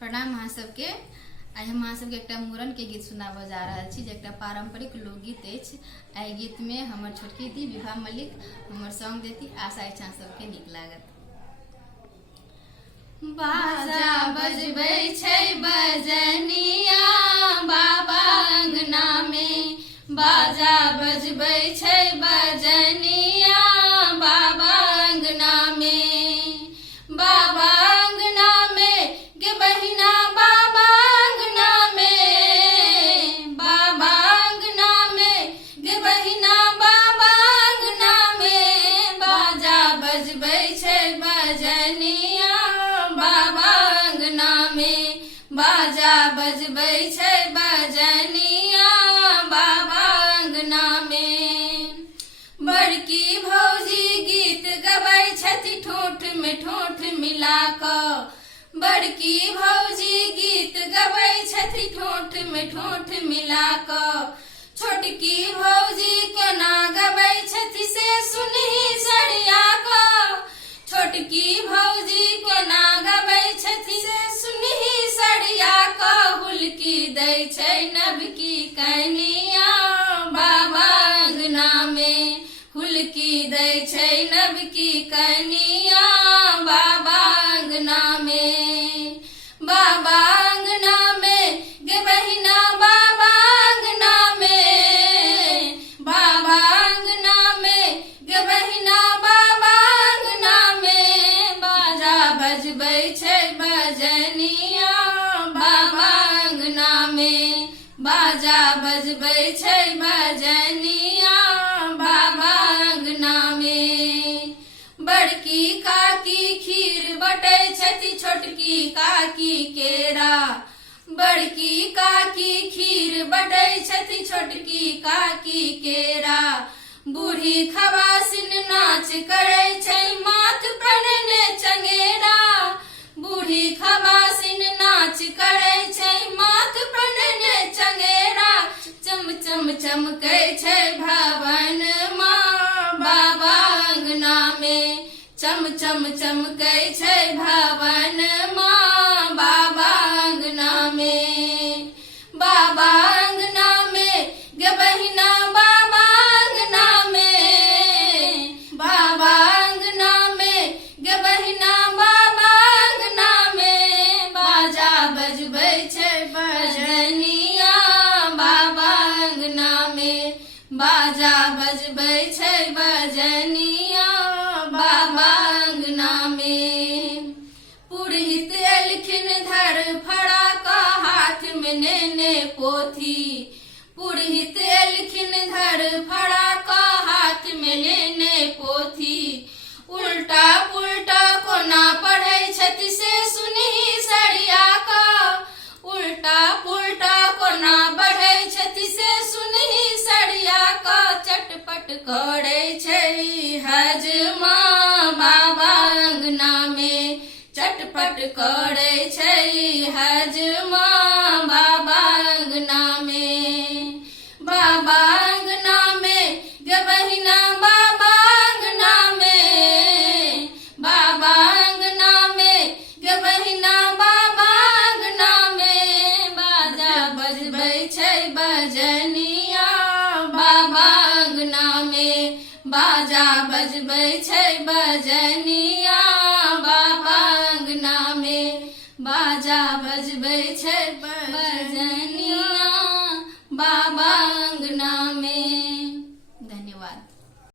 प्रणाम अहाँ सबके। आई हम अहाँ सबके एक मूड़न के गीत सुनाबऽ जा रहा छी, जे एक पारंपरिक लोकगीत अछि। एहि गीत में हमर छोटकी दी विभा मलिक हमर सॉन्ग देती। आशा अछि अहाँ सबके नीक लागत। बाजा बजबै छै बजनिया बाबा अंगना में, बाजा बजबै छै बजनिया बाबा अंगना में। बाबा अंगना में गे बहिना बाबा अंगना में, बाबा अंगना में गे बहिना बाबा अंगना में। बाजा बजबै छै बजनिया बाबा अंगना में, बाजा बजबै छै बजनिया बाबा अंगना में। बड़की भौजी गीत गबै छथि ठोठ में ठोठ मिला कऽ, बड़की भौजी गीत गबै छथि ठोठ में ठोठ मिला कऽ। छोटकी भौजी केना गबै छथि से सुनहि सरिया कऽ, छोटकी भौजी केना गबै छथि से सुनहि सरिया कऽ। हुलकी दै छै नवकी कनिया बाबा अंगना में, हुलकी दै छै नवकी कनिया बाबा अंगना में। बाबा अंगना में गे बहिना बाबा अंगना में, बाबा अंगना में गे बहिना बाबा अंगना में। बाजा बजबै छै बजनिया बाबा अंगना में, बाजा बजबै छै बजनिया बाबा अंगना में। बड़की काकी खीर बटै छथि छोटकी काकी केरा, बड़की काकी खीर बटै छथि छोटकी काकी केरा। बूढ़ी खवासिन नाच करै छै माथ प्रणने चंगेरा, बूढ़ी खवासिन नाच करै छै माथ प्रणने चंगेरा। चम चम चमकै छै भवन माँ बाबा अंगना में, चम चम चमकै छै भवन माँ बाबा अंगना में। बाबा अंगना में गे बहिना बाबा अंगना में, बाबा अंगना में गे बहिना बाबा अंगना में। बाजा बजबै छै बजनिया बाबा अंगना में, बाजा बजबै छै बजनिया बाबा अंगना में। पुरहित एलखिन धर फड़ाका हाथ में नेने पोथी, पुरहित एलखिन धर फड़ाका हाथ में लेने पोथी। उल्टा पुल्टा कोना पढ़ै छथि से सुनहि सरिया कऽ, उल्टा पुल्टा कोना पढ़ै छथि से सुनहि सरिया कऽ। चटपट करै छै हजमा बाबा अंगना में, चटपट करै छै हजमा बाबा अंगना में। बाबा अंगना में गे बहिना बाबा अंगना में, बाबा अंगना में गे बहिना बाबा अंगना में। बाजा बजबै छै बजनिया बाबा अंगना में, बाजा बजबै छै बजनिया बाबा अंगना में, बाजा बजबै छै बजनिया।